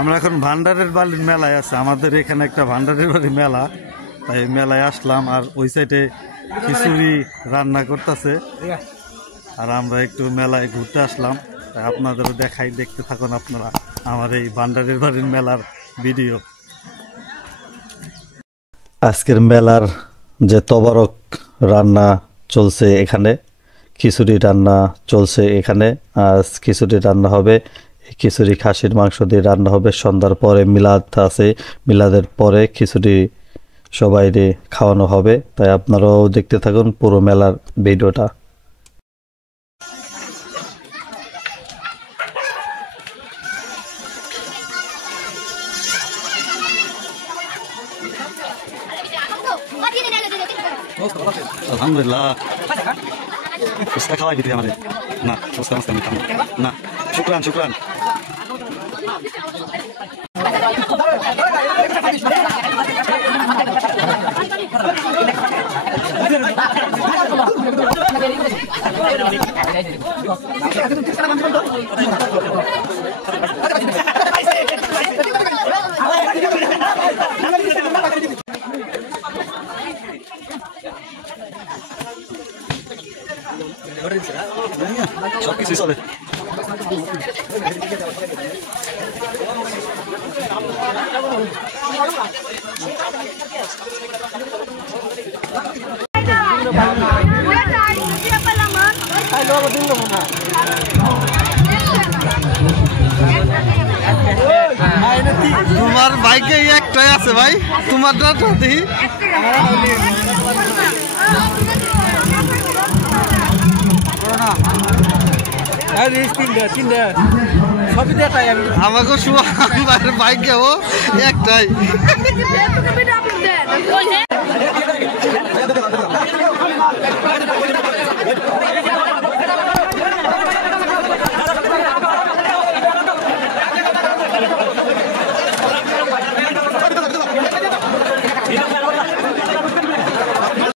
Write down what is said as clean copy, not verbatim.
আমরা এখন ভান্ডারের বাড়ির মেলায় আছে। আমাদের এখানে একটা ভান্ডারের বাড়ির মেলা, তাই মেলায় আসলাম। আর ওই সাইডে খিচুড়ি রান্না করতেছে, আর আমরা একটু মেলায় ঘুরতে আসলাম। তাই আপনাদেরও দেখাই, দেখতে থাকুন আপনারা আমার এই ভান্ডারের বাড়ির মেলার ভিডিও। আজকের মেলার যে তবারক রান্না চলছে, এখানে খিচুড়ি রান্না চলছে। এখানে আজ খিচুড়ি রান্না হবে, খিচুড়ি খাসির মাংস দিয়ে রান্না হবে। সন্ধ্যার পরে মিলাদ আছে, মিলাদের পরে খিচুড়ি সবাইরে খাওয়ানো হবে। তাই আপনারাও দেখতে থাকুন পুরো মেলার ভিডিওটা। আলহামদুলিল্লাহ, ফুচকা খাওয়াই দিতে আমাদের না, ফুচকা মাস্তা নিতাম না। শুক্রান শুক্রান। সব কিছুই চলে। তোমার বাইকে একটাই আছে ভাই, তোমার দেখি। আমাকে বাইকে ও একটাই।